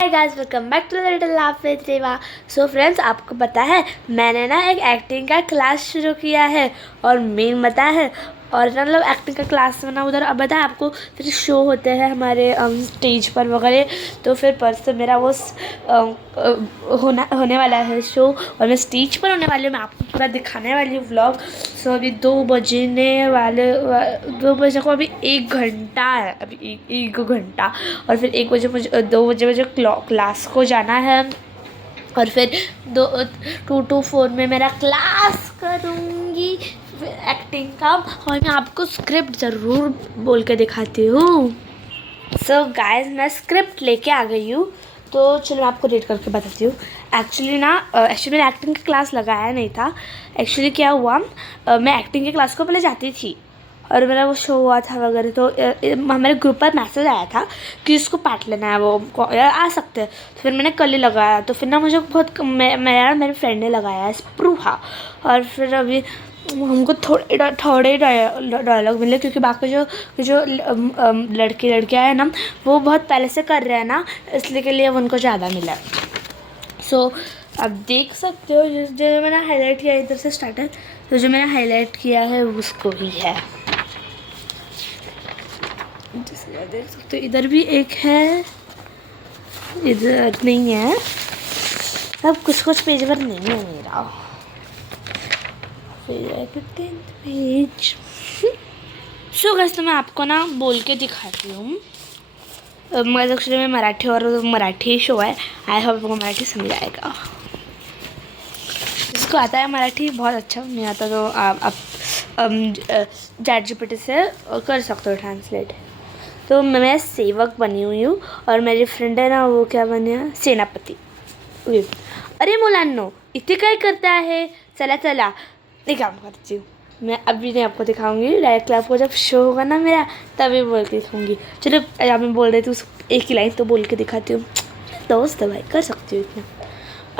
High guys, welcome back to little laugh with Reva. So friends, आपको पता है मैंने ना एक एक्टिंग का क्लास शुरू किया है और मेन पता है और मतलब एक्टिंग का क्लास में ना उधर अब पता है आपको फिर शो होते हैं हमारे स्टेज पर वगैरह। तो फिर परसों मेरा वो होने वाला है शो और मैं स्टेज पर होने वाली हूँ। मैं आपको पूरा दिखाने वाली हूँ व्लॉग। सो अभी 2 बजे को अभी 1 घंटा है, अभी एक घंटा और फिर 1 बजे मुझे 2 बजे क्लास को जाना है और फिर 2 to 4 में मेरा क्लास करूँगी एक्टिंग का और मैं आपको स्क्रिप्ट ज़रूर बोल के दिखाती हूँ। सो गाइस, मैं स्क्रिप्ट लेके आ गई हूँ तो चलो मैं आपको रीड करके बताती हूँ। एक्चुअली मैंने एक्टिंग का क्लास लगाया नहीं था। एक्चुअली क्या हुआ, मैं एक्टिंग के क्लास को पहले जाती थी और मेरा वो शो हुआ था वगैरह, तो हमारे ग्रुप पर मैसेज आया था कि उसको पार्ट लेना है, वो आ सकते हैं। तो फिर मैंने कल ही लगाया। तो फिर ना मुझे बहुत मेरे फ्रेंड ने लगाया है स्प्रूहा। और फिर अभी हमको थोड़े डायलॉग मिले क्योंकि बाकी जो लड़के लड़कियाँ हैं ना वो बहुत पहले से कर रहे हैं ना, इसलिए के लिए उनको ज़्यादा मिला। सो आप देख सकते हो जो मैंने हाईलाइट किया इधर से स्टार्ट है, तो जो मैंने हाईलाइट किया है उसको ही है। जैसे देख सकते हो इधर भी एक है, इधर नहीं है। अब कुछ पेज पर नहीं है मेरा, पेज। सो गाइस, तो मैं आपको ना बोल के दिखाती हूँ। मैं एक्चुअली में मराठी शो है। आई होप आपको मराठी समझ आएगा। जिसको आता है मराठी बहुत अच्छा, नहीं आता तो आप ChatGPT से कर सकते हो ट्रांसलेट। तो मैं सेवक बनी हुई हूँ और मेरी फ्रेंड है ना, वो क्या बनी है, सेनापति। अरे मुलांनो, इथे काय करता है, चला चला। एक काम करती हूँ, मैं अभी नहीं आपको दिखाऊंगी, डायरेक्ट आपको जब शो होगा ना मेरा तभी बोल के दिखाऊंगी। चलो अब मैं बोल रही थी उसको एक ही लाइन तो बोल के दिखाती हूँ। दोस्त भाई कर सकती हूँ इतना।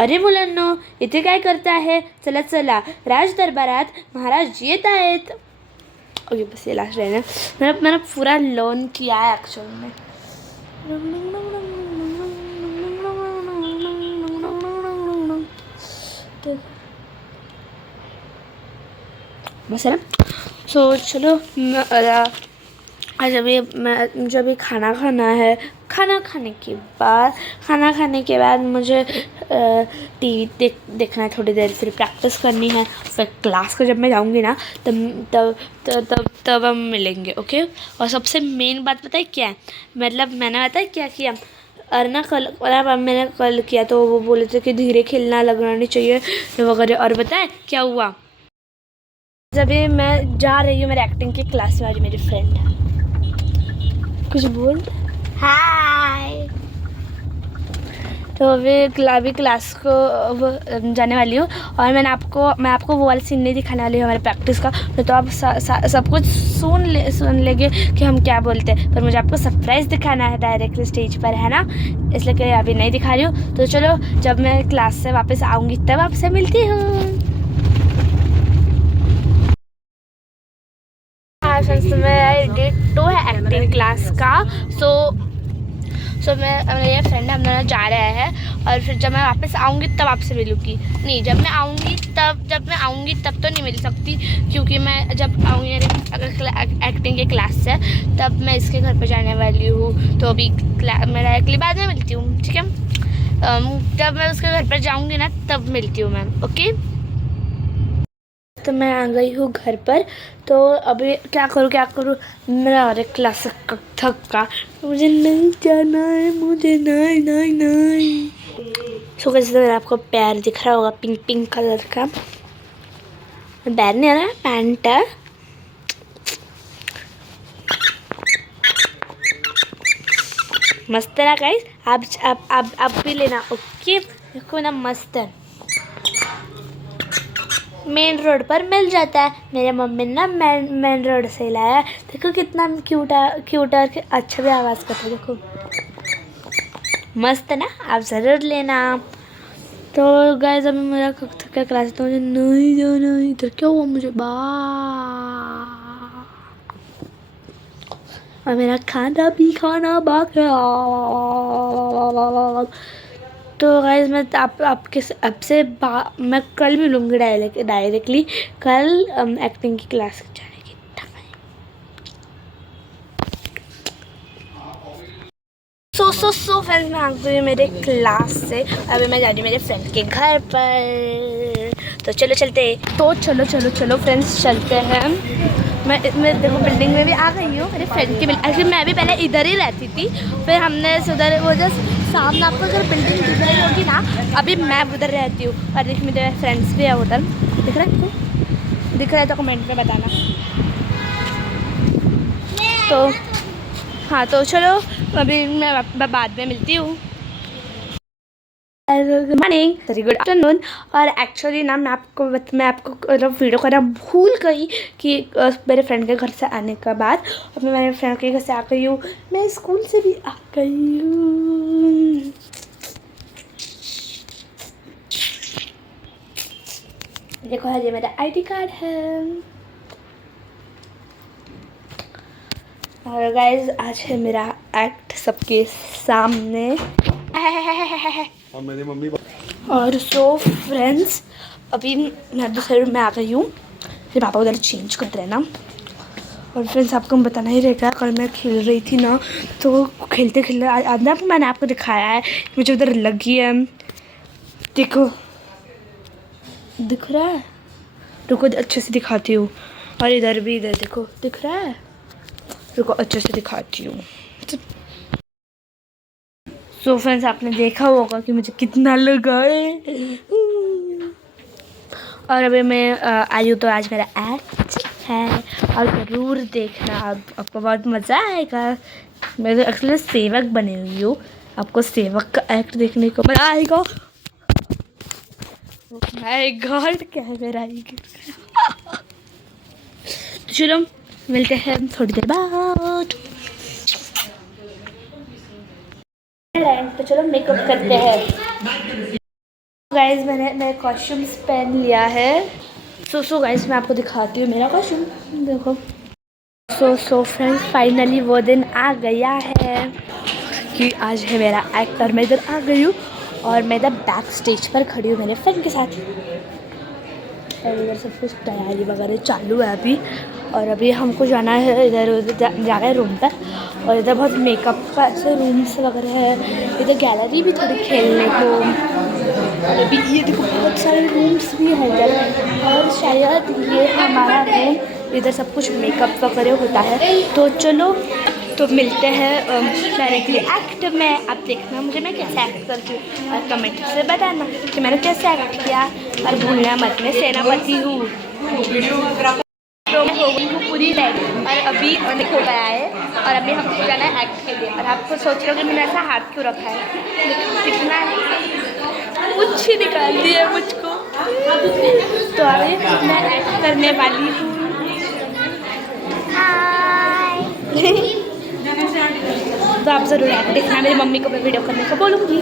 अरे मुलांनो, इथे काय करता है, चला चला, राज दरबारात महाराज येत आहेत। ओके, बस ये लास्ट लाइन है। मैंने पूरा लर्न किया है एक्चुअल में। बस है ना। सो चलो आज मुझे अभी खाना खाना है। खाना खाने के बाद मुझे टीवी देखना है थोड़ी देर, फिर प्रैक्टिस करनी है। फिर क्लास को जब मैं जाऊँगी ना तब हम मिलेंगे, ओके। और सबसे मेन बात पता है क्या है, मतलब मैंने पता है क्या किया। और ना मैंने कल किया तो वो बोले थे कि धीरे खेलना, लगना नहीं चाहिए वगैरह। और पता है क्या हुआ, जब मैं जा रही हूँ मेरे एक्टिंग की क्लास में, आज मेरी फ्रेंड कुछ बोल, हाय। तो अभी क्लास को अब जाने वाली हूँ और मैं आपको वो वाला सीन नहीं दिखाने वाली हूँ हमारे प्रैक्टिस का। तो आप सब कुछ सुन लेंगे कि हम क्या बोलते हैं, पर मुझे आपको सरप्राइज़ दिखाना है डायरेक्टली स्टेज पर, है ना, इसलिए कि अभी नहीं दिखा रही हूँ। तो चलो जब मैं क्लास से वापस आऊँगी तब आपसे मिलती हूँ। मेरा डे 2 है एक्टिंग क्लास का। सो मेरे फ्रेंड हम दोनों जा रहे हैं और फिर जब मैं वापस आऊँगी तब आपसे मिलूँगी। नहीं, जब मैं आऊँगी तब तो नहीं मिल सकती, क्योंकि मैं जब आऊँगी अगर एक्टिंग के क्लास से तब मैं इसके घर पर जाने वाली हूँ। तो अभी मैं डायरेक्टली बाद में मिलती हूँ, ठीक है। जब मैं उसके घर पर जाऊँगी ना तब मिलती हूँ मैम, ओके। तो मैं आ गई हूँ घर पर। तो अभी क्या करूँ, मेरा अरे क्लास थका, मुझे नहीं जाना है, मुझे नहीं। सो कैसे मेरा आपको पैर दिख रहा होगा पिंक कलर का, पैर नहीं आ रहा, पैंट है। मस्त है ना गाइस, आप भी लेना, ओके। देखो ना मस्त है, मेन रोड पर मिल जाता है। मेरे मम्मी ने ना मेन रोड से लाया। देखो कितना क्यूट और अच्छा भी आवाज़ करता है, देखो मस्त है ना, आप ज़रूर लेना। तो गाइस अभी मेरा थका क्लास, तो मुझे नहीं जाना, इधर क्या हुआ मुझे और मेरा खाना भी खाना बाकी। तो गाइस मैं आपके अब से मैं कल मिलूँगी डायरेक्टली कल एक्टिंग की क्लास जाने की। सो फ्रेंड्स, मैं आ गई मेरे क्लास से। अभी मैं जा रही हूँ मेरे फ्रेंड के घर पर। तो चलो चलो फ्रेंड्स चलते हैं। मैं देखो बिल्डिंग में भी आ गई हूँ मेरे फ्रेंड की। एक्चुअली मैं भी पहले इधर ही रहती थी, फिर हमने उधर वो जस्ट सामने आपको अगर बिल्डिंग दिख रही होगी ना, अभी मैं उधर रहती हूँ। और देखिए मेरे फ्रेंड्स भी है उधर। दिख रहा है आपको? दिख रहा है तो कमेंट में बताना। तो हाँ, तो चलो अभी मैं बाद में मिलती हूँ। Good morning, sorry good afternoon. और एक्चुअली ना मैं आपको मतलब वीडियो करना भूल गई कि मेरे फ्रेंड के घर से आने के बाद। और मैं मेरे फ्रेंड के घर से आ गई हूँ, मैं स्कूल से भी आ गई हूँ। देखो है ये मेरा आईडी कार्ड है। और गाइज आज है मेरा एक्ट सबके सामने। मेरी मम्मी और सो फ्रेंड्स, अभी मैं दूसरे रूम में आ गई हूँ। फिर पापा उधर चेंज करते रहे ना। और फ्रेंड्स आपको बताना ही रहेगा, कल मैं खेल रही थी ना, तो खेलते खेलते आज ना मैंने आपको दिखाया है मुझे उधर लगी है। देखो दिख रहा है, रुको अच्छे से दिखाती हूँ। और इधर भी, इधर देखो दिख रहा है, रुको अच्छे से दिखाती हूँ। सो फ्रेंड्स आपने देखा होगा कि मुझे कितना लगा है। और अभी मैं आई हूँ, तो आज मेरा एक्ट है और ज़रूर देखना, आपको बहुत मज़ा आएगा। मैं तो एक्चुअली सेवक बनी हुई हूँ, आपको सेवक का एक्ट देखने को मज़ा आएगा। माय गॉड क्या है मेरा ही। तो चलो मिलते हैं थोड़ी देर बाद। तो चलो मेकअप करते हैं। गाइज मैंने कॉस्ट्यूम्स पहन लिया है। सो गाइज मैं आपको दिखाती हूँ मेरा कॉस्ट्यूम, देखो। सो फ्रेंड्स फाइनली वो दिन आ गया है कि आज है मेरा एक्ट। और मैं इधर आ गई हूँ और मैं इधर बैक स्टेज पर खड़ी हूँ मेरे फ्रेंड के साथ। और इधर सब कुछ तैयारी वगैरह चालू है अभी। और अभी हमको जाना है इधर उधर जा रहे हैं रूम पर। और इधर बहुत मेकअप का ऐसे रूम्स वगैरह है। इधर गैलरी भी थोड़ी खेलने को। और अभी ये देखो बहुत सारे रूम्स भी हैं इधर। और शायद ये हमारा रूम, इधर सब कुछ मेकअप वगैरह होता है। तो चलो तो मिलते हैं डायरेक्टली एक्ट में। आप देखना मुझे मैं कैसे एक्ट करती हूँ और कमेंट से बताना कि मैंने कैसे एक्ट किया। और भूलना मत, मैं सेनापति हूँ। तो मैं हो गई हूँ पूरी रेडी और अभी हो गया है। और अभी हमको जाना है एक्ट के लिए। और आपको सोच रहे हो कि मैंने ऐसा हाथ क्यों रखा है, कितना कुछ ही निकाल दिया मुझको। तो अभी मैं एक्ट करने वाली हूँ। तो आप ज़रूर एक्ट देखना, मेरी मम्मी को मैं वीडियो करने को बोलूँगी।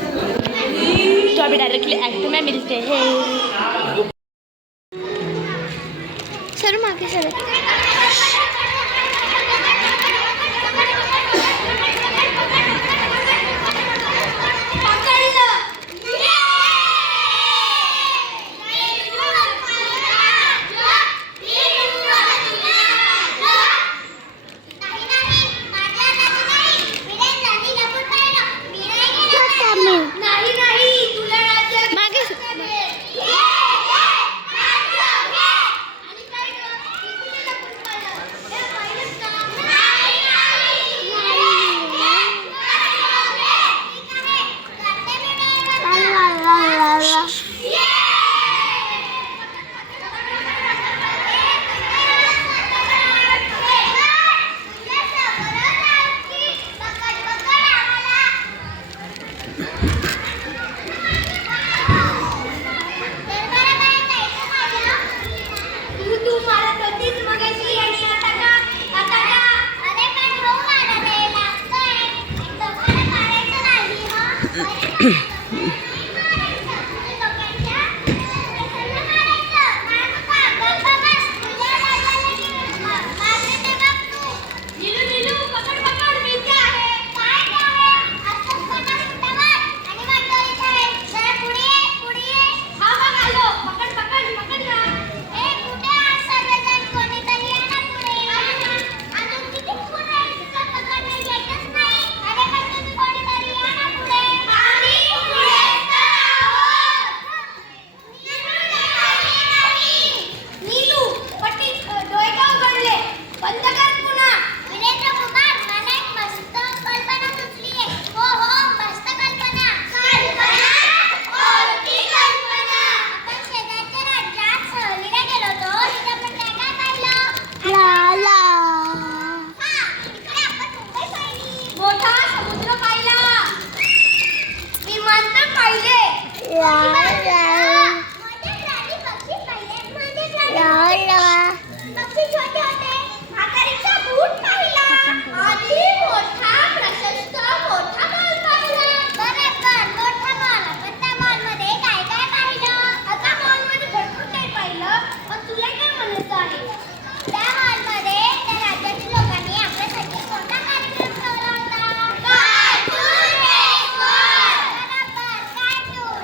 तो अभी डायरेक्टली एक्ट में मिलते हैं। शर्म आके चले। पक्षी छोटे होते. म्हातारीचा बूट पाहिला आणि मोठा प्रशस्त मोठा मॉल पाहिला. बरोबर, मोठा मॉल. पण त्या मॉलमध्ये काय काय पाहिलं? आता मॉलमध्ये भरपूर काही पाहिलं, पण तुला काय म्हणायचं आहे? त्या मॉलमध्ये त्या राज्यातील लोकांनी आपल्यासाठी कोणता कार्यक्रम ठेवला होता? Cartoon network. बरोबर, कार्टून.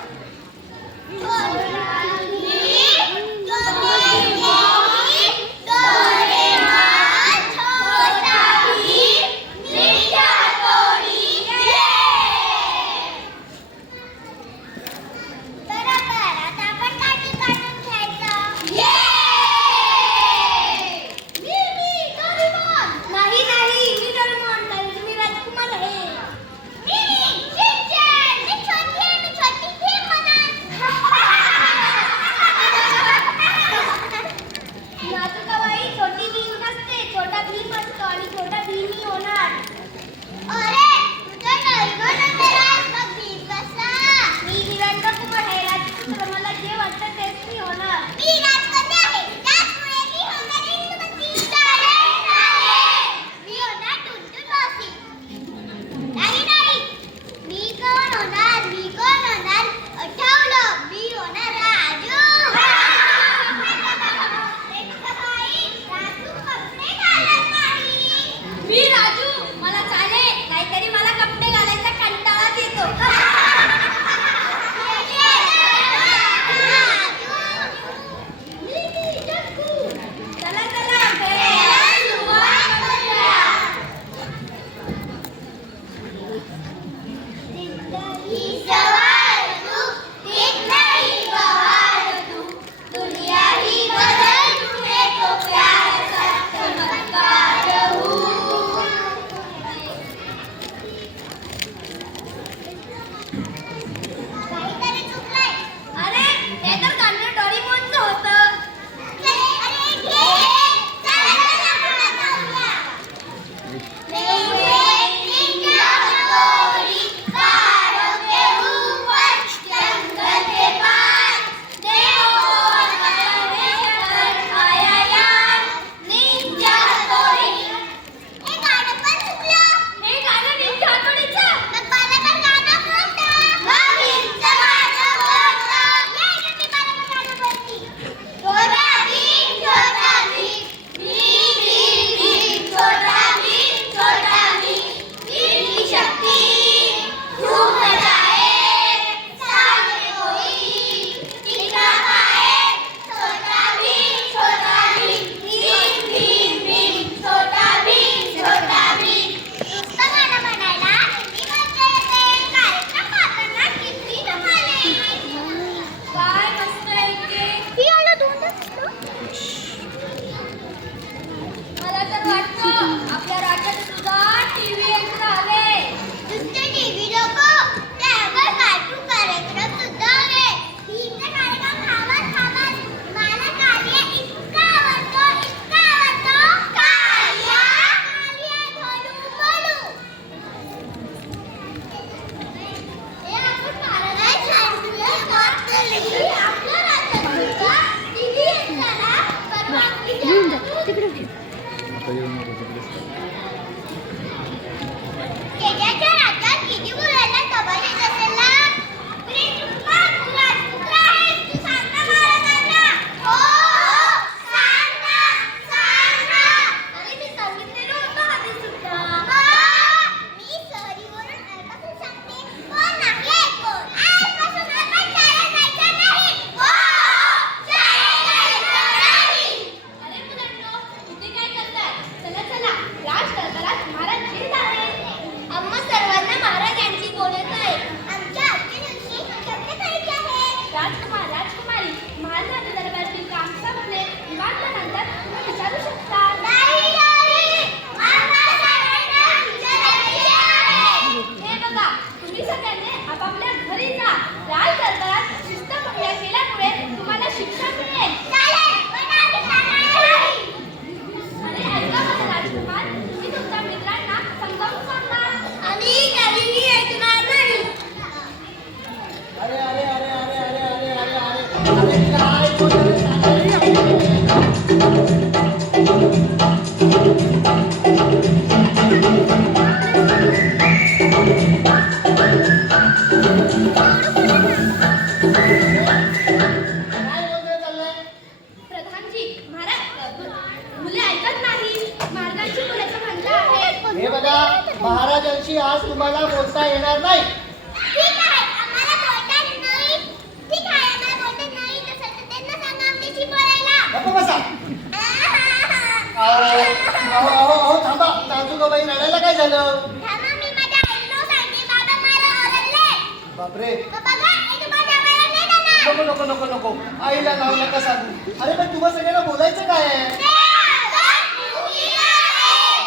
बापरे. बघा एक माझ्या वेळेला नाही देणार. नको नको नको नको आईला नाव नका सांगू. अरे पण तुम्हा सगळ्यांना बोलायचं काय आहे?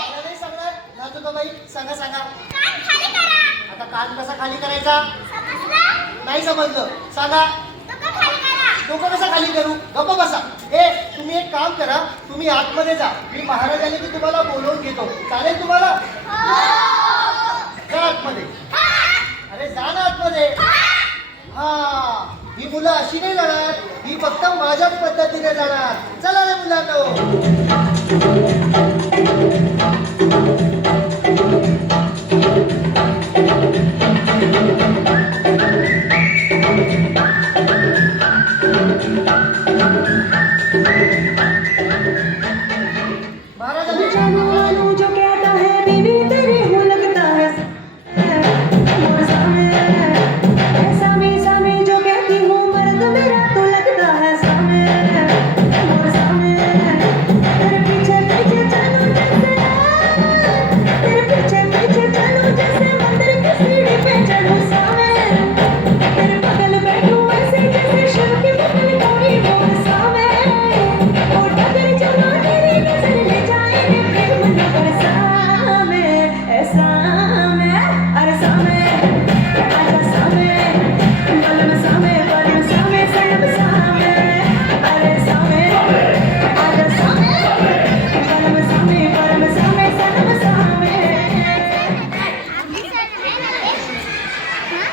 मला नाही सांगणार. नाजुकाबाई सांगा सांगा. कान खाली करा. आता कान कसा खाली करायचा? समजलं? नाही समजलं. सांगा. डोकं खाली करा. डोकं कसं खाली करू? गप्प बसा. ए तुम्ही एक काम करा, तुम्ही आतमध्ये जा. मी महाराज आले की तुम्हाला बोलवून घेतो. चालेल तुम्हाला? जा आतमध्ये. अरे जा ना आतमध्ये. हा ही मुलं अशी नाही जाणार, ही फक्त माझ्याच पद्धतीने जाणार. चला रे मुलांनो. महाराज आले. जानू जो कहता है बीवी तेरी हूँ लगता है सामे सामे जो कहती हूँ मर्द मेरा तो लगता है सामे तेरे पीछे पीछे चलूं जैसे तेरे पीछे पीछे चलूं जैसे मंदिर की सीढ़ी पे चढ़ूं सामे तेरे बगल बैठूं ऐसे जैसे शिव की बगल कोई हो सामे ओ डगर चलो तेरी नजर ले जाए रे प्रेम नगर सामे ऐसा में अरे सामे आजा सामे बलम सामे सनम सामे अरे सामे आजा सामे बलम सामे सनम सामे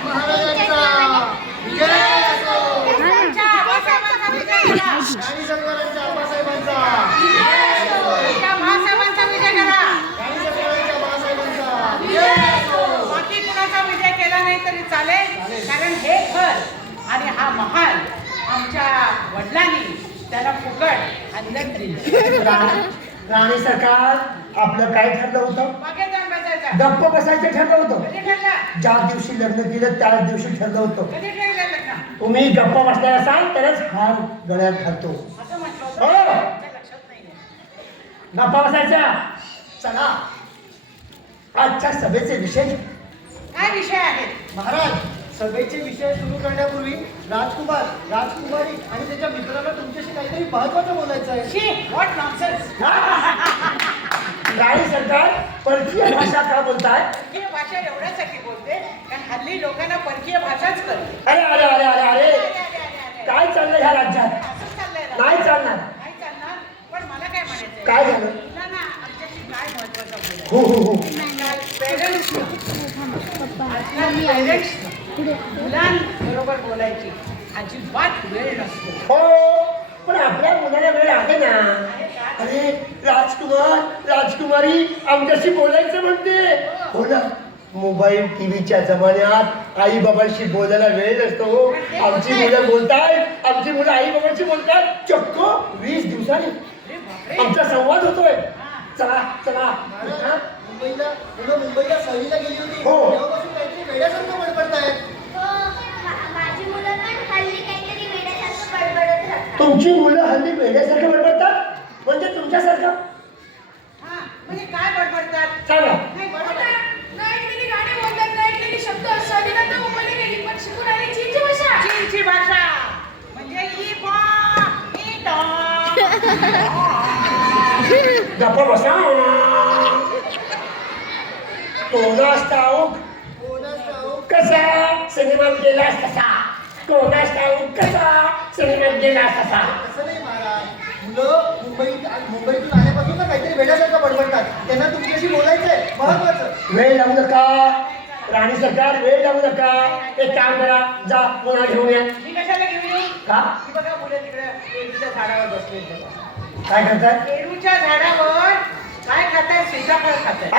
महाराजांचा विजय असो. राणी सरकारांचा, आबासाहेबांचा राणी सरकारांच्या बाळासाहेबांचा विजय असो. बाकी कुणाचा विजय केला नाही तरी चालेल, कारण हे घर आणि हा महाल आमच्या वडिलांनी त्याला फुकट अंदर दिलं. राणी सरकार आपलं काय ठरलं होतं? बागेत जाऊन बसायचं. गप्प बसायचं ठरलं होतं. कधी ठरलं? ज्या दिवशी लग्न केलं त्याच दिवशी ठरलं होतं. कधी ठरलं लग्न? तुम्ही गप्प बसणार असाल तरच हार गळ्यात घालतो. असं म्हटलं होतं. हो. तुमच्या लक्षात नाहीये. गप्पा बसायच्या. चला आजच्या सभेचे विषय काय विषय आहेत? महाराज सभेचे विषय सुरू करण्यापूर्वी राजकुमार, राजकुमारी आणि त्याच्या मित्रांना तुमच्याशी काहीतरी महत्वाचं बोलायचं आहे. शी, व्हॉट नॉनसेन्स. राणी सरकार परकीय भाषा का बोलताय? परकीय भाषा एवढ्यासाठी बोलते कारण हल्ली लोकांना परकीय भाषाच कळते. अरे अरे अरे अरे अरे काय चाललंय ह्या राज्यात? असंच चाललंय ना. नाही चालणार. नाही चालणार. पण मला काय म्हणायचंय, काय झालं? तुला ना आमच्याशी काय महत्वाचं बोलायचं. हो हो हो आजकाल पेरेंट्स मुलांबरोबर बोलायची अजिबात वेळ नसतो. हो पण आपल्या मुलाला वेळ आहे ना. अरे राजकुमार, राजकुमारी आमच्याशी बोलायचं म्हणते. हो ना. मोबाईल टीव्हीच्या जमान्यात आई बाबांशी बोलायला वेळ नसतो. आमची मुलं बोलतायत, आमची मुलं आई बाबांशी बोलतात चक्क 20 दिवसांनी आमचा संवाद होतोय. चला चला. हा? मुंबईला सहलीला गेली होती. हो. तेव्हापासून काहीतरी वेड्यासारखं बडबडतायत. माझी मुलं पण हल्ली काहीतरी वेड्यासारखं बडबडत राहतात. तुमची मुलं हल्ली वेड्यासारखं बडबडतात म्हणजे तुमच्यासारखं? हा, म्हणजे काय बडबडतात? सांगा. नाही बरोबर. नाईटलेली गाणी बोलतात, नाईटलेली शब्द स्वाधीनता मुंबईला गेली पण शिकून आली चीनची भाषा. चीनची भाषा म्हणजे ई बा ई डॉ. गप्पा बसा. कोणास ठाऊक कोणास ठाऊक. कसा सिनेमात गेलास तसा. कोणास ठाऊक कसा सिनेमात गेलास तसा. असं नाही महाराज. मुलं मुंबईतून आल्यापासून ना काहीतरी वेड्यासारखं बडबडतात. त्यांना तुमच्याशी बोलायचंय महत्वाचं. वेळ लावू नका. राणी सरकार वेळ लावू नका. एक काम करा, जा पुन्हा घेऊन या. मी कशाला घेऊन येऊ? का? ही बघा मुलं तिकडे पेरूच्या झाडावर बसले. काय करताय? पेरूच्या झाडावर काय खाताय? सीताफळ खाताय.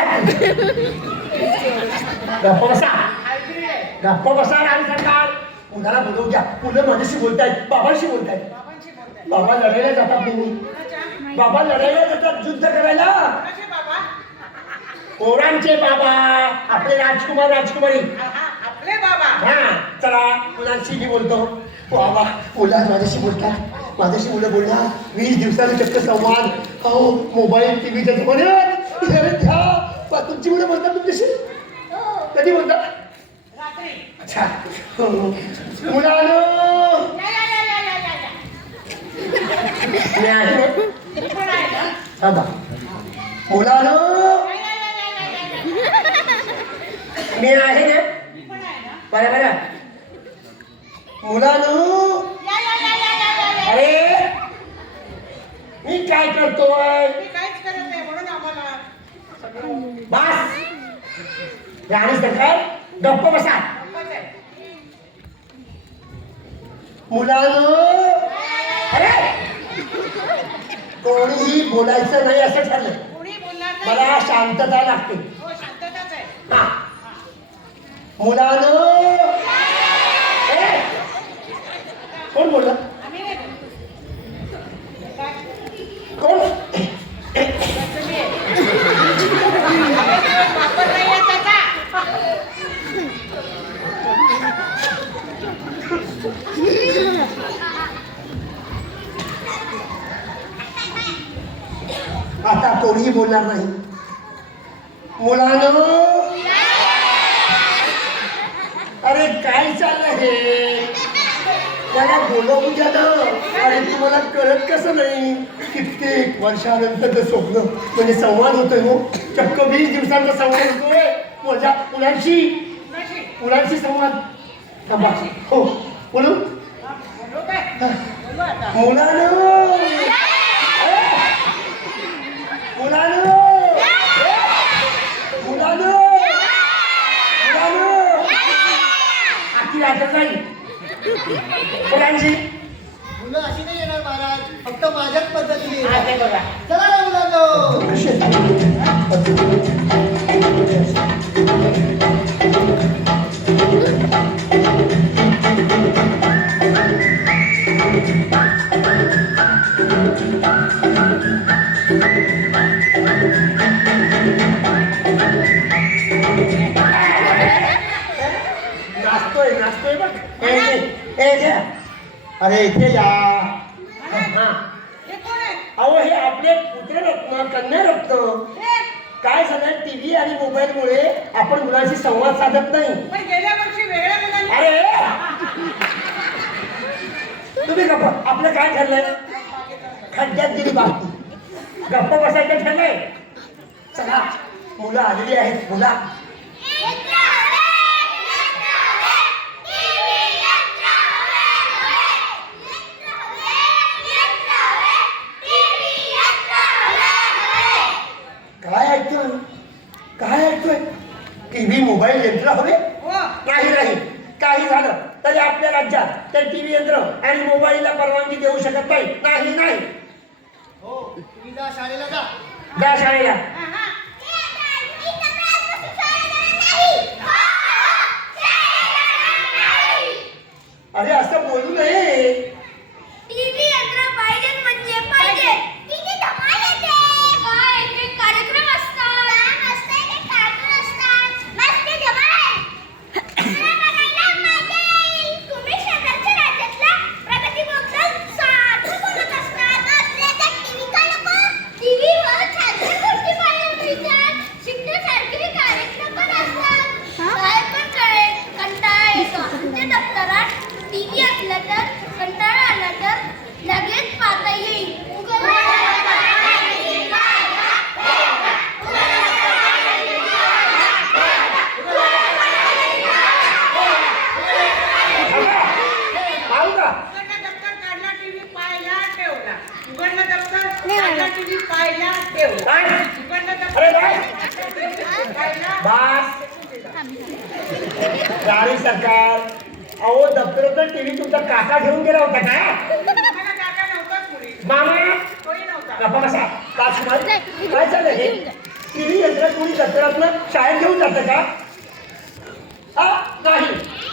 गप्पा बसा. हायब्रिड आहे. गप्पा बसा राणी सरकार. मुलाला बोलवू द्या. मुलं माझ्याशी बोलतायत, बाबांशी बोलतायत. बाबांशी बोलताय. बाबा लढायला जातात नेहमी. कोणाच्या? बाबा लढायला जातात युद्ध करायला. कोणाचे बाबा? पोरांचे बाबा आपले राजकुमार, राजकुमारी. हा, आपले बाबा. हा चला मुलांशी मी बोलतो. बाबा मुलं माझ्याशी बोलतात. माझ्याशी मुलं बोलणार. 20 दिवसाला चक्क संवाद. हो मोबाईल टीव्हीच्या जमान्यात. तुमची मुलं बोलतात तुमच्याशी? कधी बोलतात? रात्री. छान. मुलांनो मी आहे ना कोण आहे ना? थांबा. मुलांनो मी आहे ना कोण आहे ना? बरं बरं. मुलांनो अरे मी काय करतोय मी काहीच करत नाही म्हणून आम्हाला सगळं बस राणी सरकार गप्प बसा. गप्पच आहे. मुलांनो अरे कोणीही बोलायचं नाही असं ठरलं. कोणी बोलणार नाही. मला शांतता लागते. हो शांतताच आहे. हा. मुलांनो ए, कोण बोललं आम्ही नाही बोलत. काय? कोण कसं मी आहे? वापर नाही आहे त्याचा. आता कोणीही बोलणार नाही. मुलांनो अरे काय चाललं हे मला बोलवू द्या ना. अरे तुम्हाला कळत कसं नाही कित्येक वर्षानंतर स्वप्न म्हणजे संवाद होतोय हो. चक्क 20 दिवसांचा संवाद होतोय माझ्या मुलांशी संवाद. थांबा. हो बोलू बोलू काय? बोलू आता. मुलांनो मुलांनो मुलांनो मुलांनो आखी राहत नाही मुलांची. मुलं अशी नाही येणार महाराज, फक्त माझ्याच पद्धतीने हा, ते येणार. बघा. चला ना मुलांनो. नाचतोय बघ. ए घ्या. अरे इथे या. हा. हे कोण आहे? अहो हे आपले पुत्ररत्न कन्यारत्न. हे? काय झालं टीव्ही आणि मोबाईलमुळे आपण मुलांशी संवाद साधत नाही. पण गेल्या वर्षी वेगळ्या मुलांनी अरे तुम्ही गप्प. आपलं काय ठरलंय खड्ड्यात गेली बाकी गप्प बसायचं ठरलंय. चला मुलं आलेली आहेत. मुला काय ऐकतोय टीव्ही मोबाईल यंत्र हवे. हो नाही काही झालं तरी आपल्या राज्यात तर टीव्ही यंत्र आणि मोबाईलला परवानगी देऊ शकत नाही. हो तुम्ही जा शाळेला जा. जा शाळेला. हा, हा. अरे असं बोलू नये. टीव्ही यंत्र पाहिजे म्हणजे पाहिजे. किती धमाल येते. काय ते कार्यक्रम असतात. काय असते ते कार्टून असतात. मस्त धमाल. मला बघायला मजा येईल. तुम्ही शेजारच्या राज्यातला प्रगतीबद्दल सारखं बोलत असतात. आपल्याला टीव्ही का नको? टीव्हीवर छान छान गोष्टी पाहायला मिळतात. शिकण्यासारखे कार्यक्रम पण असतात. काय पण कळेल कंटाळा येतो. आमच्या दप्तरात टीव्ही असला तर कंटाळा आला तर लगेच पाहता येईल. पाहू का उघडलं दप्तर काढला टीव्ही पाहायला ठेवला. उघडलं दप्तर काढला टीव्ही पाहायला ठेवला. काय उघडलं दप्तर अरे काय TV पाहायला बास गाडी सरकार. अहो दप्तर तर टीव्ही तुमचा काका घेऊन गेला होता का मला काका नव्हताच मुली. मामा कोणी नव्हता. गप्पा बसा. राजकुमार काय चाललं हे टीव्ही यंत्र कोणी दप्तरातनं शाळेत घेऊन जातं का. नाही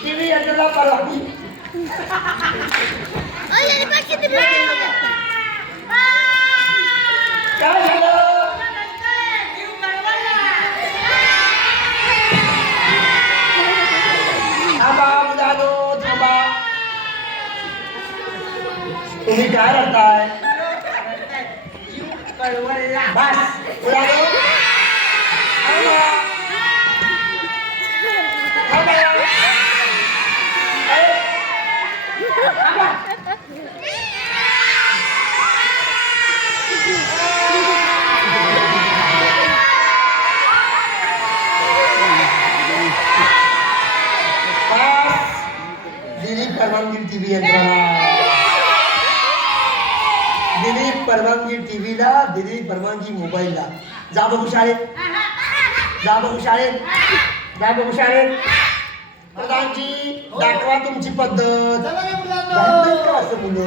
टीव्ही यंत्राला परवानगी. काय झालं जीव कळवळला. थांबा मुलांनो थांबा. तुम्ही काय करताय जीव कळवळला. बस मुलांनो थांबा. थांबा. दिलीप परवानगी टीव्ही यंत्रणा, दिलीप परवानगी टीव्हीला, दिलीप परवानगी मोबाईलला. जा बघू शाळेत, जा बघू शाळेत, जा बघू शाळेत. प्रधानजी दाखवा तुमची पद्धत. चला रे मुलांनो. जात का असं मुलं?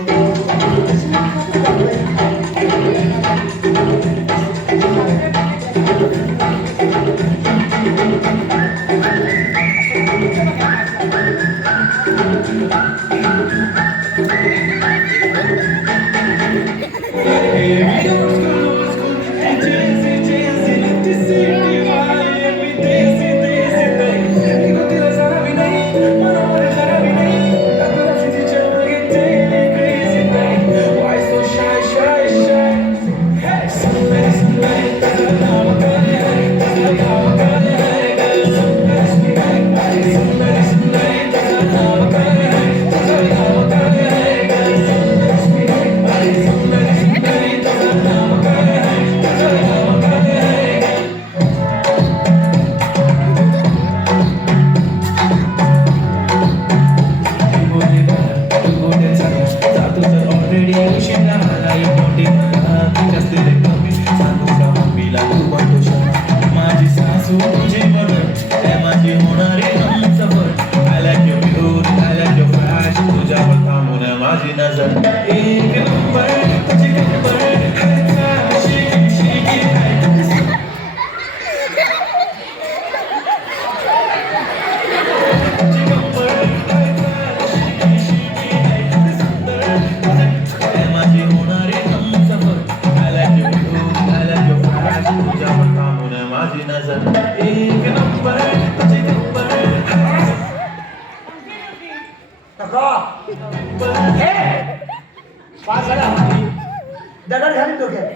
दगड घाली डोक्यात.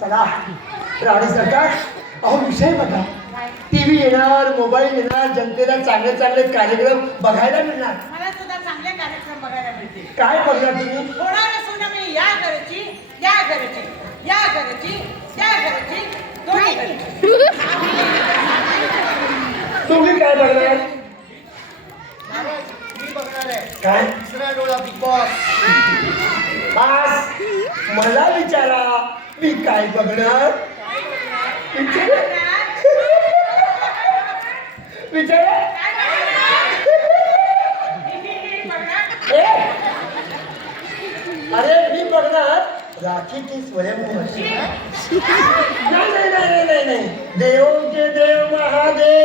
चला राणी सरकार, अहो विषय बघा. टीव्ही येणार, मोबाईल येणार, जनतेला चांगले चांगले कार्यक्रम बघायला मिळणार. मला सुद्धा चांगले कार्यक्रम बघायला मिळतील. काय बघणार तुम्ही? होणार असून मी या घरची, या घरची, या घरची, या घरची, दोन्ही घरची. तुम्ही काय बघणार? मी बघणार आहे काय? तिसरा डोळा बिग बॉस. बस मला विचारा, मी काय बघणार? विचारा. विचारा. ए! अरे मी बघणार राखी की स्वयंभू. नाही नाही नाही नाही नाही, देव के देव महादेव.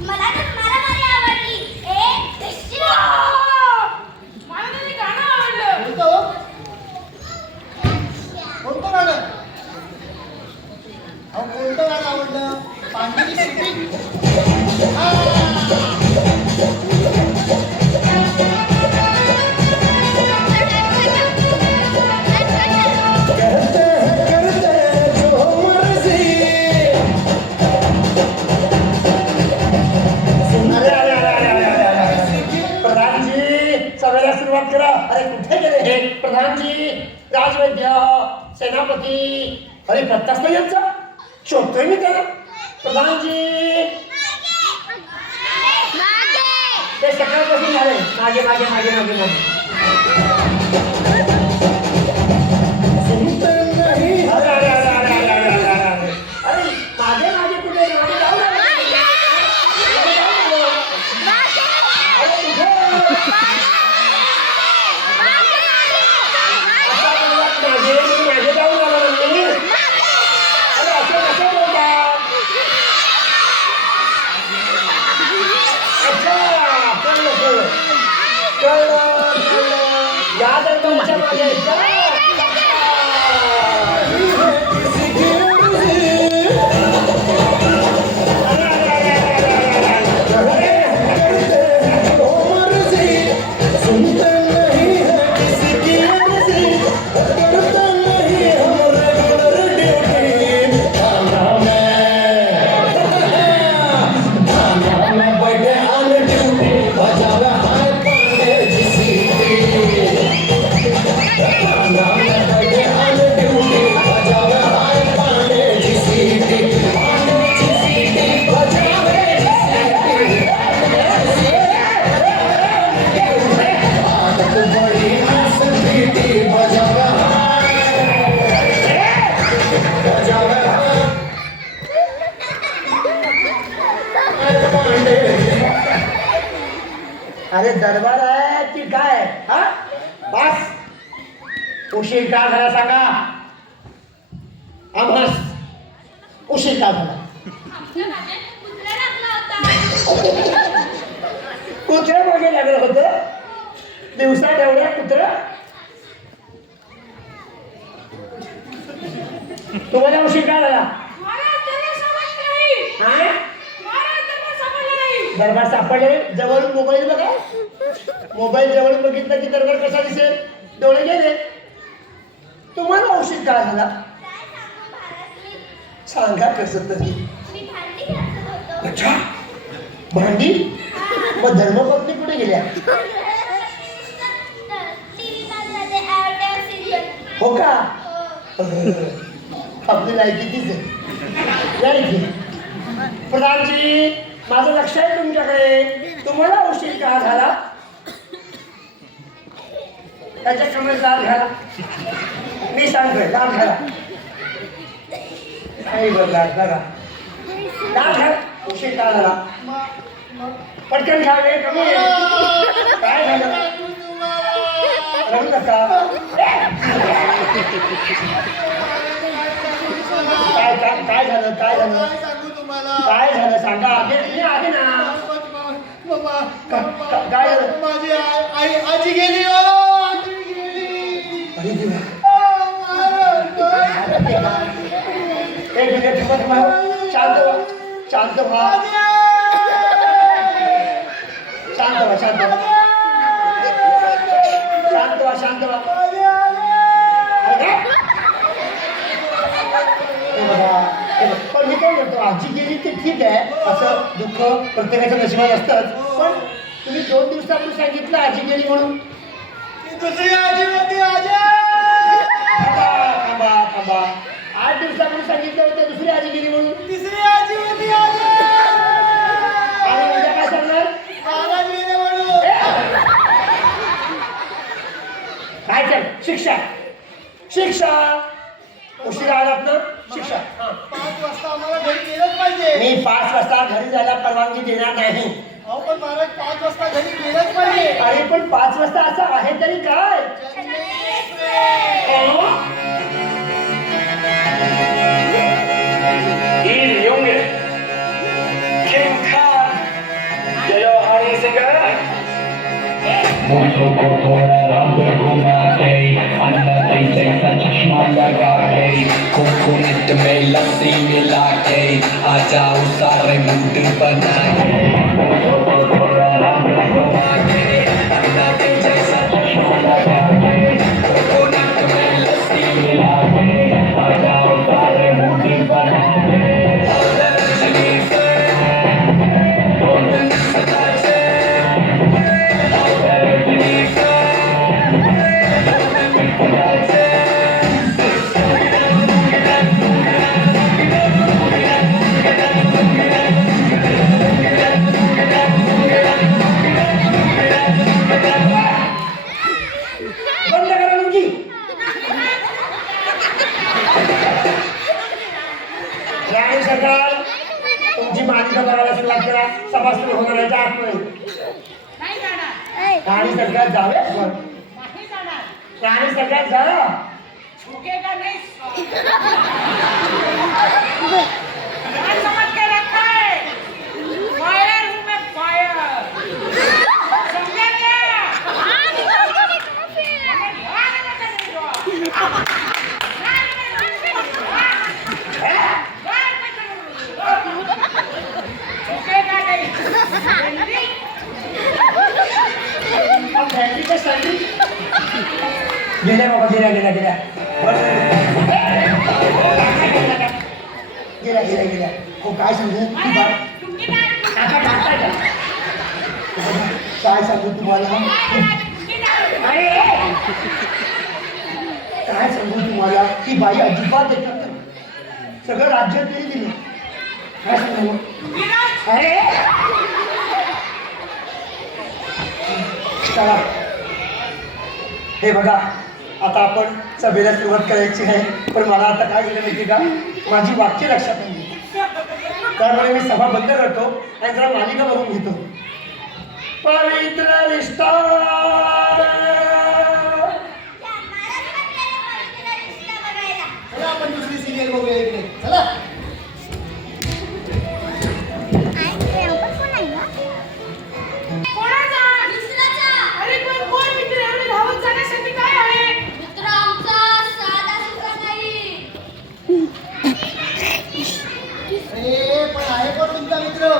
मला तर मारामारी आवडली. एक दृश्य. मला तर ते गाणं आवडलं. कोणतं? कोणतं गाणं? अहो कोणतं गाणं आवडलं? पांढरी शूटिंग. सगळ्याला सुरुवात करा. अरे कुठे गेले हे प्रधानजी, राजवैद्य, सेनापती? अरे प्रत्यास्त यांचा शोधतोय मी त्याला. प्रधानजी ते सकाळपासून झाले मागे मागे मागे मागे मागे. अरे अरे अरे अरे अरे अरे अरे अरे अरे मागे मागे कुठे मागे जाऊ नका. अरे कुठे? या दरबाराच्या मागे आहेत का? अरे दरबार आहे की काय हा बस उशीर का झाला सांगा आम्हास उशीर का झाला कुत्र्या मागे लागलं होतं दिवसा ठेवल्या कुत्र तुम्हाला उशीर का झाला हा दरबार सापडले जवळून मोबाईल बघा मोबाईल जवळून बघितलं की दरबार कसा दिसेल डोळे गेले तुम्हाला उशीर का झाला सांगा कसं तरी अच्छा भांडी मग धर्मपत्नी कुठे गेल्या हो का आपली लायकी तीच आहे लायकी प्रधानजी माझं लक्ष आहे तुमच्याकडे तुम्हाला उशीर का झाला त्याच्या कमेंट लाल घाला मी सांगतोय लाल घाला काही बघा बघा लाल घाल उशीर का झाला पटकन घ्यावे कमी काय झालं रडू नका काय झालं काय झालं काय झालं सांगा मी आहे ना काय झालं माझी आई आजी गेली आजी गेली अरे देवा एक मिनिट शांत व्हा शांत व्हा शांत व्हा शांत व्हा शांत व्हा शांत व्हा पण मी काय म्हणतो आजी गेली ते ठीक आहे असं दुःख प्रत्येकाच्या नशिबात असतंच पण तुम्ही 2 दिवसापूर्वी सांगितलं आजी गेली म्हणून दुसरी आजी होती आजी थांबा थांबा 8 दिवसापूर्वी सांगितलं होतं दुसरी आजी गेली म्हणून तिसरी आजी होती आजी आणि उद्या काय सांगणार महाराज गेले म्हणून काय कर शिक्षा शिक्षा उशिरा आलात ना शिक्षा 5 वाजता आम्हाला घरी गेलंच पाहिजे मी 5 वाजता घरी जायला परवानगी देणार नाही अहो पण महाराज 5 वाजता घरी गेलंच पाहिजे अरे पण 5 वाजता असं आहे तरी काय Il Junge, King Khan, der Johannes मुझको थोड़ा रंग घुमा के अंदर जैसा चश्मा लगा के कोकोनट में लस्सी मिला के आ जाओ सारे मूड बना के मुझको थोड़ा रंग घुमा के अंदर जैसा चश्मा लगा के कोकोनट में लस्सी मिला के आ जाओ सारे मूड बना के बंद करा मुलगी राणी सरकार तुमची मालिका करायला सुरुवात करा सभा सुरू होणार आहे आतमध्ये नाही जाणार राणी सरकार जावे नाही जाणार राणी सरकार जा झुकेगा नहीं क्या समझ के रखा है फायर हूँ मैं फायर समझे क्या गेल्या बाबा गेल्या गेल्या गेल्या गेल्या गेल्या गेल्या हो काय सांगू ती काका टाकताय का काय सांगू तुम्हाला अरे काय सांगू तुम्हाला ती बाई अजिबात देतात नाही. सगळं राज्य तरी दिलं काय सांगू अरे चला हे बघा आता आपण सभेला सुरुवात करायची आहे पण मला आता काय झालं माहिती का माझी वाक्य लक्षात नाही त्यामुळे मी सभा बंद करतो आणि जरा मालिका बघून घेतो पवित्र रिश्ता चला आपण दुसरी सिरियल बघूया इकडे चला कोणाचा? अरे पण कोण मित्र एवढे धावत जाण्यासाठी काय आहे? मित्र आमचा साधा सुद्धा नाही. अरे पण आहे कोण तुमचा मित्र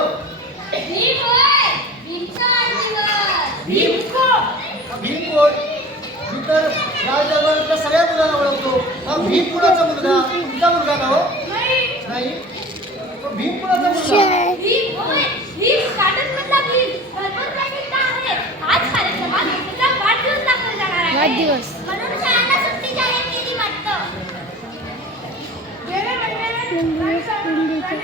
भीम होय. भीमचा दिवस. भीमको. भीम कोण मी तर राजदरबारातल्या सगळ्या मुलांना ओळखतो हा भीम कुणाचा मुलगा तुमचा मुलगा का हो नाही. नाही तो भीम कुणाचा मुलगा भीम होय. भीम स्टार्टअपमधला भीम. भरपूर प्रसिद्ध आहे. आज कार्यक्रमात भीमचा वाढदिवस दाखवला जाणार आहे. म्हणून शाळांना सुट्टी जाहीर केली वाटतं. गेल्या महिन्यात राणी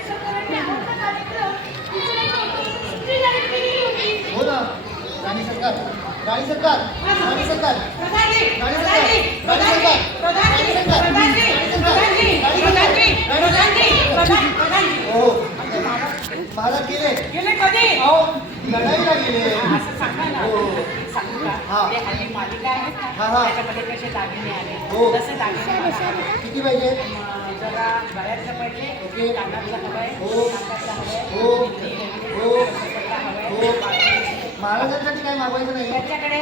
सरकारांनी आवडता कार्यक्रम दुसऱ्याच्या सुट्टी जाहीर केली होती. हो ना राणी सरकार राणी सरकार राणी सरकार प्रधानजी राणी सरकार राणी सरकार प्रधानजी प्रधानजी प्रधानजी प्रधानजी प्रधानजी प्रधानजी हो मला गेले गेले कधी अहो लढाईला गेले असं सांगा ना हो. सांगू हा. का ते हल्ली मालिका आहेत हा, ना हा. त्याच्यामध्ये कसे दागिने आले हो. तसे दागिने मला हवे. किती पाहिजे जरा गळ्यातलं ओके. पाहिजे कानातलं हवंय हो. नाकातलं हवंय हो. बिंदी हवी, हो. दुपट्टा हवाय, हो. बाकी महाराजांसाठी काय मागवायचं नाही त्यांच्याकडे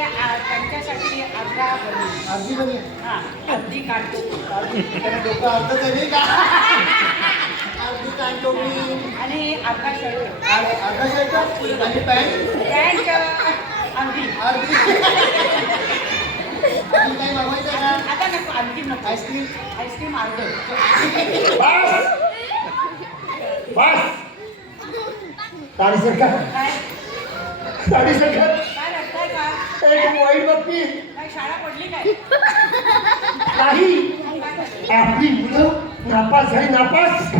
त्यांच्यासाठी आग्रा बनी अर्धी बनी हा अर्धी काढतो त्याला डोकं अर्धच आहे नाही का अर्धी काढतो मी आणि अर्धा शर्ट अर्धा शर्ट आणि पॅन्ट पॅन्ट अर्धी अर्धी आणि काही मागवायचं आहे का आता नको अंतिम नको आईस्क्रीम आईस्क्रीम अर्ध बस बस गाडी सरकार काय गाडी सरकार काय रडताय का एक वाईट बातमी काय शाळा पडली काय नाही आपली मुलं नापास झाली नापास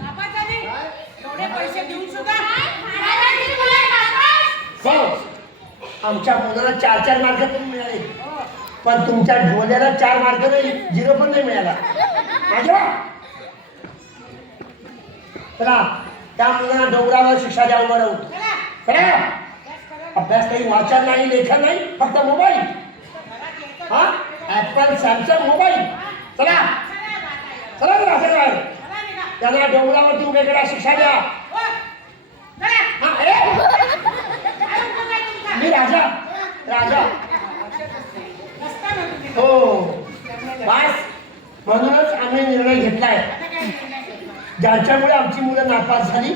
नापास झाली एवढे पैसे देऊन सुद्धा महाराजांची मुलं नापास. हो आमच्या मुलाला 4 मार्क पण मिळाले हो पण तुमच्या ढोल्याला 4 मार्क नाही 0 पण नाही मिळाला माझ्या चला त्या मुलांना डोंगरावर शिक्षा द्या उभं राहून चला करा अभ्यास करा अभ्यास नाही वाचन नाही लेखन नाही फक्त मोबाईल घरात येतं हा ऍपल सॅमसंग मोबाईल चला चला चला चला चला निघा त्यांना डोंगरावरती उभे करा शिक्षा द्या हो चला हा ए काय उपयोग आहे तुमचा मी राजा राजा नसता ना तुम्ही हो त्यामुळे बस म्हणूनच आम्ही निर्णय घेतलाय आता काय निर्णय घेतला ज्यांच्यामुळे आमची मुलं नापास झाली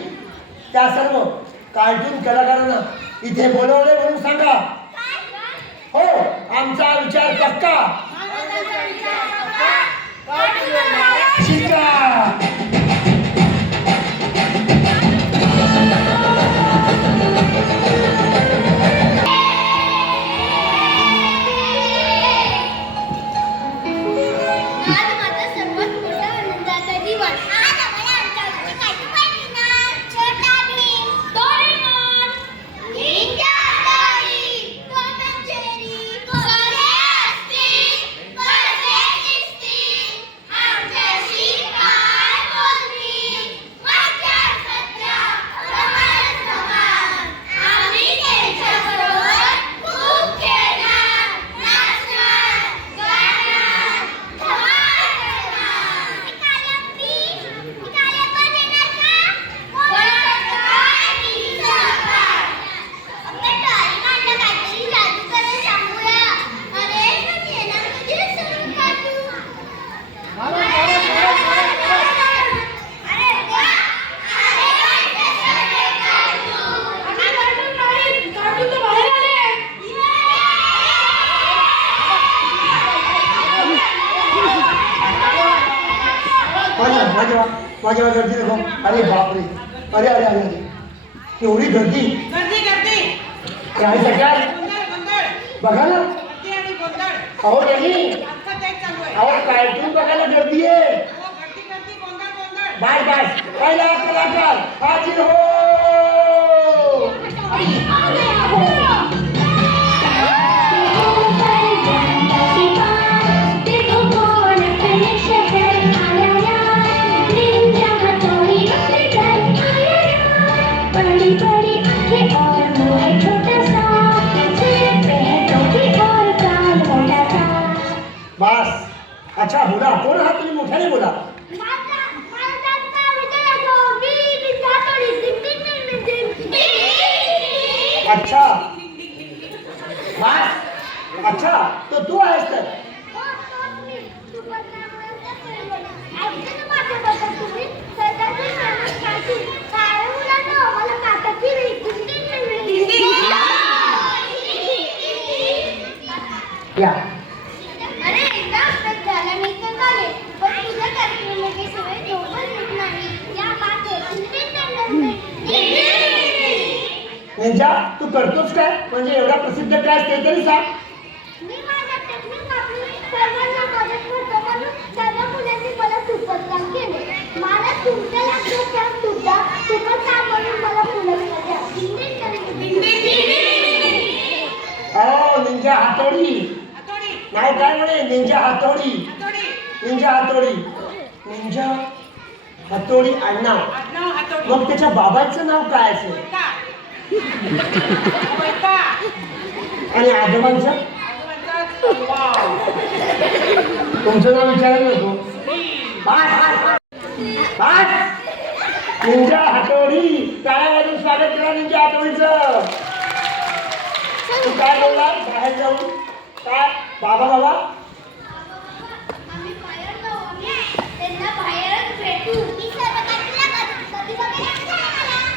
त्या सर्व कार्टून कलाकारांना इथे बोलवले म्हणून सांगा हो आमचा विचार पक्का महाराजांचा विचार पक्का. शिका आज माझा सर्वात मोठा आनंदाचा दिवस. आज आम्हाला आमच्या आवडीची कार्टून पाहिणार. छोटा भीम, डोरेमॉन, निंजा हत्ती, टॉम अँड जेरी, सगळे असतील. माझ्या गर्दी नको. अरे बापरे, अरे अरे अरे अरे, एवढी गर्दी गर्दी गर्दी काय सगळ्यात गोंधळ गोंधळ बघा ना. गर्दी आणि गोंधळ अहो नाही, आता तेच चालू आहे. अहो कार्टून बघायला गर्दी आहे. हो, गर्दी गर्दी गोंधळ गोंधळ. बाय बाय, पहिला कलाकार हाजीर हो. देखो कौन फिनिश है आया यार निंजा हथौड़ी अपने घर आया यार बड़ी बड़ी आंखें और मुंह है छोटा सा सिर पे है टोपी और कान मोटा सा बस. अच्छा बोला, कोण आहात तुम्ही? मोठ्याने बोला. अच्छा बस. अच्छा, तो तू आहेस तर. या अरे एकदा अभ्यास झाला मी तर झाले पण तुझ्या कार्यक्रमाची सवय दोघं होत नाही या मागे निंजा, तू करतोस काय? म्हणजे एवढा प्रसिद्ध क्लास ते तरी सांग. मी माझ्या टेक्निक वापरून सर्वांना मदत करतो म्हणून सर्व मुलांनी मला खूपच काम केले. मला तुमच्या लक्षात सुद्धा खूपच काम म्हणून मला पुरस्कार द्या. अहो निंजा हातोडी हातोडी नाही, काय म्हणे निंजा हातोडी. हातोडी निंजा हातोडी, निंजा हातोडी आडनाव. आडनाव हातोडी. मग त्याच्या बाबांचं नाव काय असेल? वैता वैता आणि आजोबांचं? आजोबांचा वाव. तुमचं नाव विचारायला नको. निंजा हातोडी, टाळ्या वाजून स्वागत करा निंजा हातोडीचं. तू काय बोलला बाहेर जाऊन? काय बाबा बाबा? आम्ही बाहेर जाऊ. त्यांना बाहेरच भेटू. मी सर्व कधी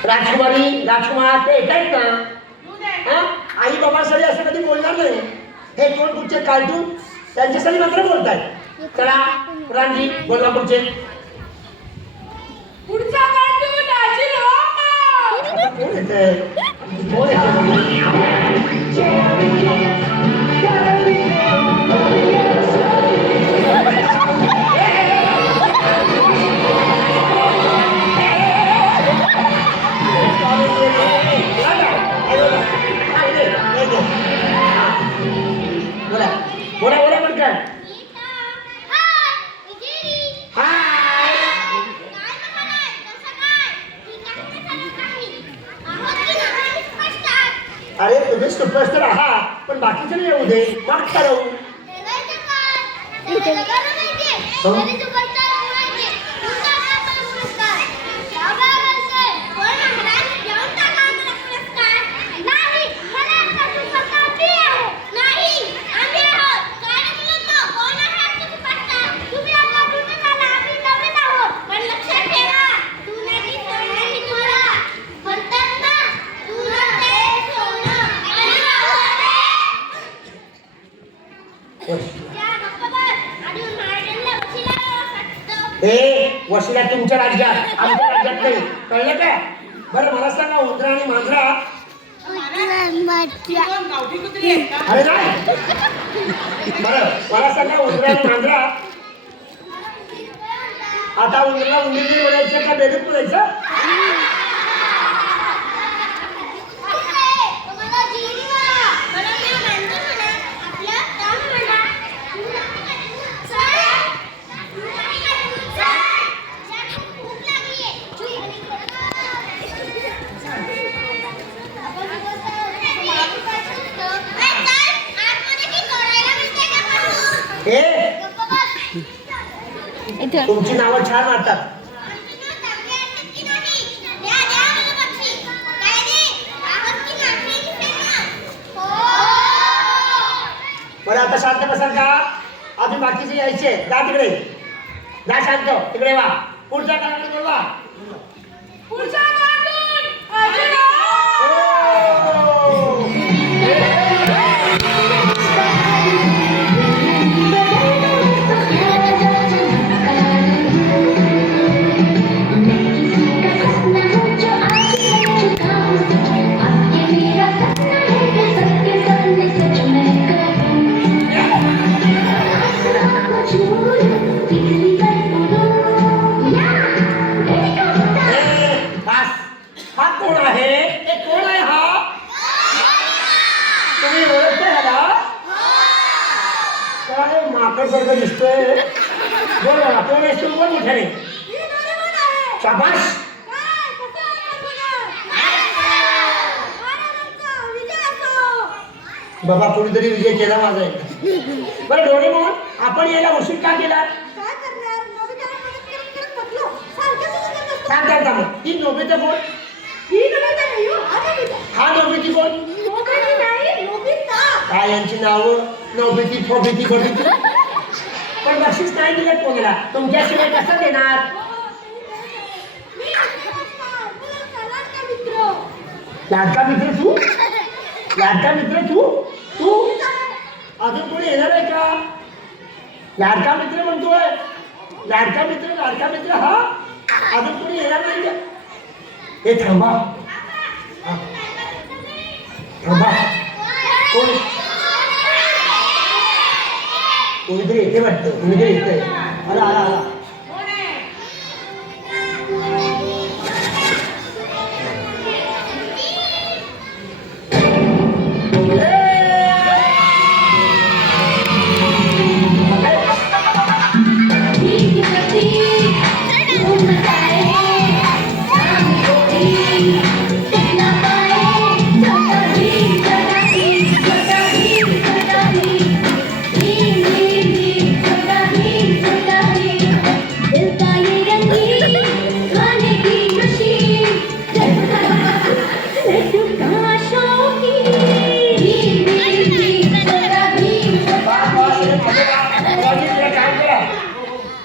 राजकुमारी राजकुमार ते येत आहेत ना? येऊ दे. हा? आई बाबासाठी असं कधी बोलणार नाही. हे दोन पुढचे कार्टून त्यांच्यासाठी मात्र बोलतायत. चला रामजी बोलवा पुढचे. पुढचा कार्टून हाजीर हो. आता कोण येतंय? कोण येतंय? बोला बोला बोला पटकन. हाय. अरे तुम्ही सुपरस्टार आहात पण बाकीचे नाही येऊ दे. मागता राहू. हे वशिला तुमच्या राज्यात, आमच्या राज्यात नाही. कळलं काय? बरं मला सांगा, उंदरा आणि मांजरा. ही दोन गावठी कुत्री आहेत का? अरे नाही. बरं मला सांगा, उंदरा आणि मांजरा. आता उंदराला उंदीर बोलायचं का बेडूक बोलायचं? तुमची नावं छान वाटतात. बरं आता शांत बसाल का? आधी बाकीचे यायचे. जा तिकडे, जा शांत तिकडे वा. पुढचा कार्टून बोलवा. पुढचा कार्टून हाजीर हो. माकड सारखं दिसतोय. बोल बाबा, कोण आहेस तू? बोल मोठ्याने. शाबास. बाबा कोणीतरी विजय केला माझा एकदा. बरं डोरेमोन, आपण यायला उशीर का केला? सांग मग. ही नोबिता कोण? हा नोबिती कोण? काय यांची नावं? नोबिती, फोबिती, गोबिती. पण बक्षीस नाही दिलं कोणाला. तुमच्याशिवाय कसं देणार? लाडका मित्र तू? लाडका मित्र तू? तू अजून कोणी येणार आहे का? लाडका मित्र म्हणतोय. लाडका मित्र हा अजून कोणी येणार नाही का? हे थांबा हा. थांबा. कोणीतरी येते वाटतं. कोणीतरी येतंय. आला आला आला.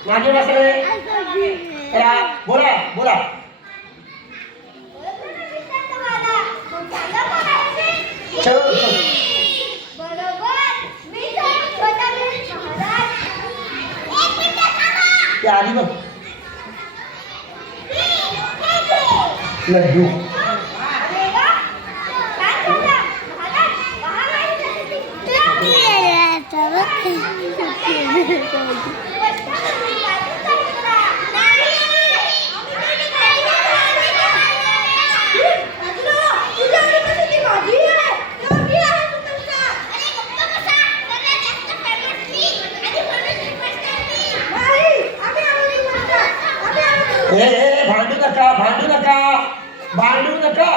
मागे बसले. बोला बोला. ते आली बघ. लड्डू. भांडू नका.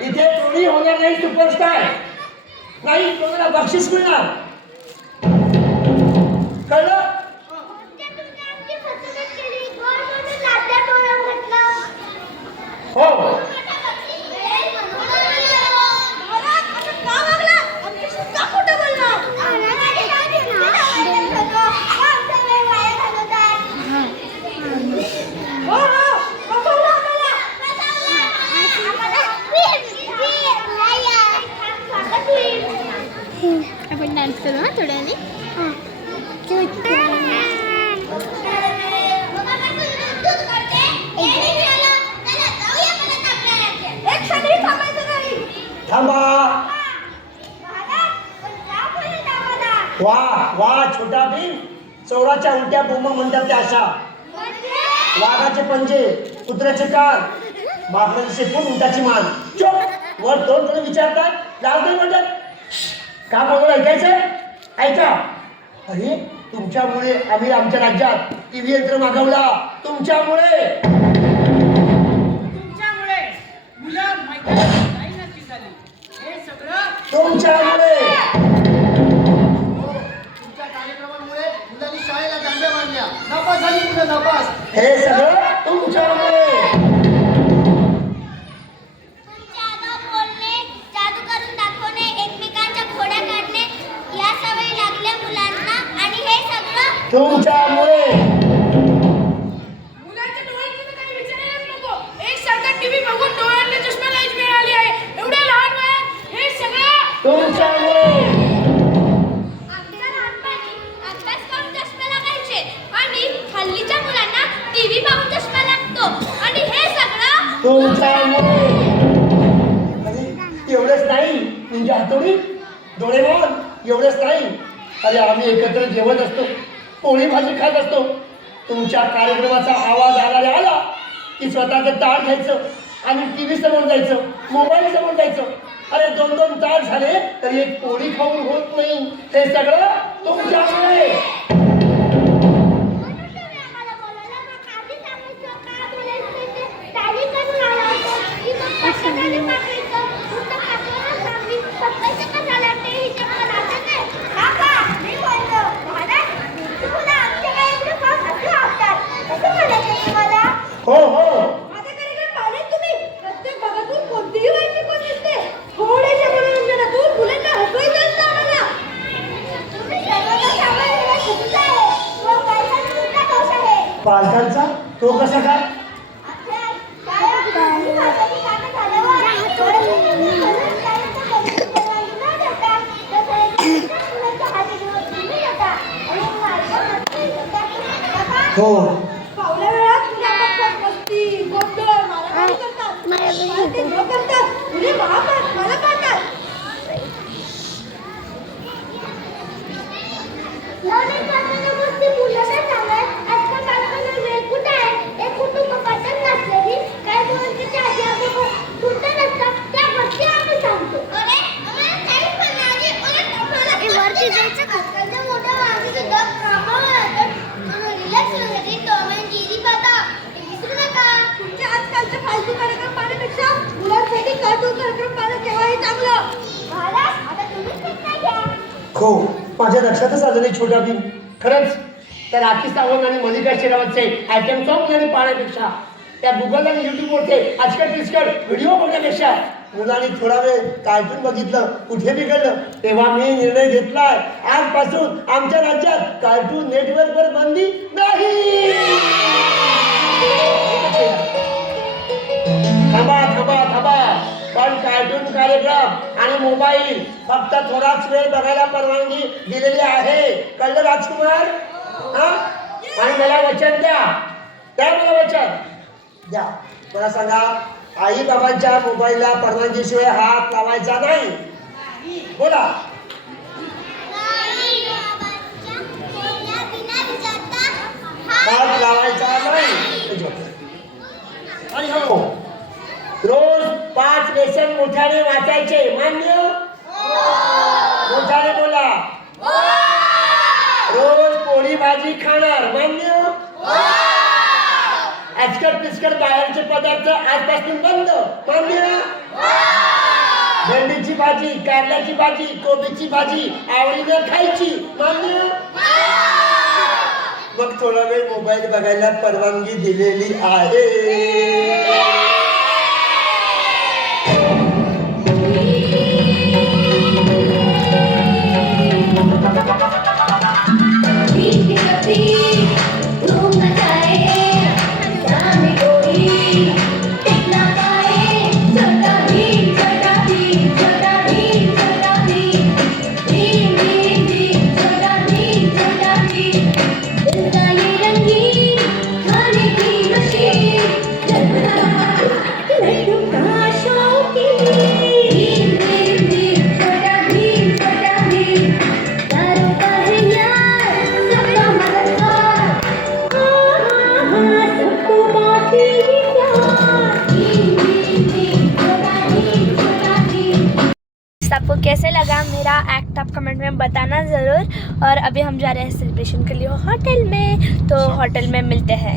इथे कोणी होणार नाही सुपरस्टार. नाही कोणाला बक्षीस मिळणार. कळलं? हो. आपण डान्स करू ना थोड्याने. थांबा. वा वा छोटा भीम. चोराच्या उलट्या बोंबा म्हणतात त्या अशा. वाघाचे पंजे, कुत्र्याचे कान, बापराची शेपूट, उंटाची मान. चोप. वर दोन जण विचारतात, लाज नाही म्हणतात. का बोलून ऐकायचं? ऐका. अरे तुमच्यामुळे आम्ही आमच्या राज्यात टीव्ही यंत्र मागवला. तुमच्यामुळे मुलं मैदानात नक्की झाली. हे सगळं तुमच्यामुळे. तुमच्या कार्यक्रमांमुळे मुलांनी शाळेला दांड्या मारल्या. नापास झाली मुलं, नापास. हे सगळं तुमच्यामुळे. तुमच्यामुळे. मुलांच्या डोळ्यांचं काही विचारायलाच नको. एक सारखा टीव्ही बघून डोळ्यांना चष्मा लावायची वेळ आली आहे. एवढ्या लहान वयात हे सगळं तुमच्यामुळे. आमच्या लहानपणी अभ्यास पाहून चष्मा लागायचे आणि हल्लीच्या मुलांना टीव्ही पाहून चष्मा लागतो. आणि हे सगळं तुमच्यामुळे. अरे एवढंच नाही. म्हणजे हातोडी डोळेमोन एवढंच नाही. अरे आम्ही एकत्र जेवत असतो, पोळी भाजी खात असतो. तुमच्या कार्यक्रमाचा आवाज आला की स्वतःचं ताट घ्यायचं आणि टीव्ही समोर जायचं, मोबाईल समोर जायचं. अरे 2-2 तास झाले तरी एक पोळी खाऊन होत नाही. हे सगळं तुमच्यामुळे. पालकांचा तो कसा काय? हो पावल्या वेळात तुझ्या पक्षात मस्ती गोंधळ मारामारी करतात. मला ते न करता तुझे महापात मला पाहतात. नवनीत वाचनाच्या गोष्टी मुलांना सांगत आजकाल बालकांना वेळ कुठे आहे? एक कुटुंब पद्धत नसलेली काही गोष्टीची आजी आजोबा सुद्धा नसतात त्या गोष्टी आम्ही सांगतो. अरे आम्हाला काहीच पण नाही. वरती जायचं आजकालच्या मोठ्या माणसं सुद्धा कामावर असतात. रिलॅक्स होण्यासाठी टॉम अँड जेरी पाहता. हे विसरू नका. तुमच्या आजकालचे फालतू कार्यक्रम पाहण्यापेक्षा मुलांसाठी कार्टून कार्यक्रम पाहणं केव्हाही चांगलं. महाराज आता तुम्हीच निर्णय घ्या. हो माझ्या लक्षातच आलं नाही छोटा भीम. खरंच त्या राखी सावंत आणि मलिका शेरावतचे आयटम सॉन्ग मुलांनी पाहण्यापेक्षा त्या गुगल आणि युट्यूबवरचे आजकाल टिचकट व्हिडिओ बघण्यापेक्षा मुलांनी थोडा वेळ कार्टून बघितलं कुठे बिघडलं. तेव्हा मी निर्णय घेतलाय आजपासून आमच्या राज्यात कार्टून नेटवर्कवर बंदी नाही. थांबा थांबा थांबा पण कार्टून कार्यक्रम आणि मोबाईल फक्त थोडाच वेळ बघायला परवानगी दिलेली आहे. कळलं राजकुमार? हा? आणि मला वचन द्या मला वचन द्या. मला सांगा आई बाबांच्या मोबाईलला परवानगीशिवाय हात लावायचा नाही. बोला. हात लावायचा नाही. आणि हो रोज 5 लेसन मोठ्याने वाचायचे. मान्य? मोठ्याने बोला. रोज पोळी भाजी खाणार. मान्य? आजकाल पिचकट बाहेरचे पदार्थ आजपासून बंद. मान्य? भेंडीची भाजी, कारल्याची भाजी, कोबीची भाजी आवडीने खायची. मान्य? मग थोडा वेळ मोबाईल बघायला परवानगी दिलेली आहे. आपको कैसे लगा मेरा एक्ट आप कमेंट में बताना ज़रूर. और अभी हम जा रहे हैं सेलिब्रेशन के लिए होटल में. तो होटल में मिलते हैं.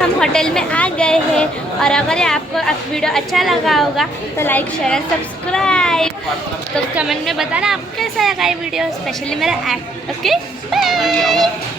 हम होटल में आ गए हैं. और अगर आपको वीडियो अच्छा लगा होगा तो लाइक शेयर सब्सक्राइब. तो कमेंट में बताना आपको कैसा लगा ये वीडियो, स्पेशली मेरा एक्ट. Okay bye.